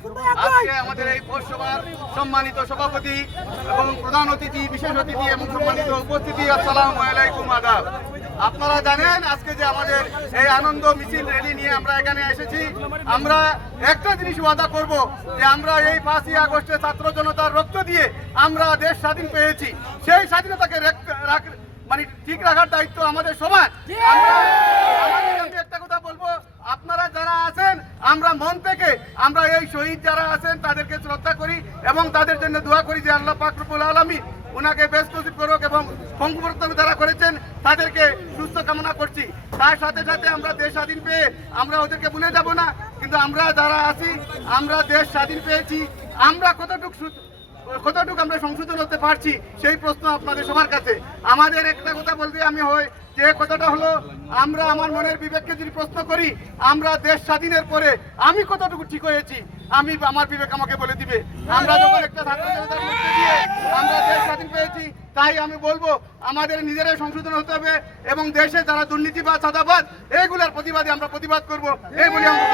আজকে আমাদের এই পৌরসভার সম্মানিত সভাপতি এবং প্রধান অতিথি, বিশেষ অতিথি এবং সম্মানিত উপস্থিতি, আসসালামু আলাইকুম, আদাব। আপনারা জানেন আজকে যে আমাদের এই আনন্দ মিছিল র্যালি নিয়ে আমরা এখানে এসেছি, আমরা একটা জিনিস ওয়াদা করব যে আমরা এই 5ই আগস্টে ছাত্র জনতার রক্ত দিয়ে আমরা দেশ স্বাধীন পেয়েছি। সেই স্বাধীনতাকে মানে ঠিক রাখার দায়িত্ব আমাদের সবার। আমি একটা কথা বলবো, আপনারা যারা আছেন আমরা মন থেকে আমরা এই শহীদ যারা আছেন তাদেরকে শ্রদ্ধা করি এবং তাদের জন্য দোয়া করি যে আল্লাহ পাক রব্বুল আলামিন ওনাকে বেস্ট নসিব করুক এবং বঙ্গবন্ধু যারা করেছেন তাদেরকে সুস্থ কামনা করছি। তার সাথে সাথে আমরা দেশ স্বাধীন পেয়ে আমরা ওদেরকে ভুলে যাব না, কিন্তু আমরা যারা আছি আমরা দেশ স্বাধীন পেয়েছি, আমরা কতটুকু আমরা সংশোধন হতে পারছি সেই প্রশ্ন আপনাদের সবার কাছে। আমাদের একটা কথা বলতে আমি হয় যে কথাটা হলো, আমরা আমার মনের বিবেককে যদি প্রশ্ন করি আমরা দেশ স্বাধীনের পরে আমি কতটুকু ঠিক হয়েছি, আমি আমার বিবেক আমাকে বলে দিবে। আমরা যখন একটা ছাত্র জনতার মধ্যে দিয়ে আমরা দেশ স্বাধীন পেয়েছি, তাই আমি বলবো আমাদের নিজেরাই সংশোধন হতে হবে এবং দেশে যারা দুর্নীতি বা চাঁদাবাজ এইগুলোর প্রতিবাদে আমরা প্রতিবাদ করবো, এই বলে আমরা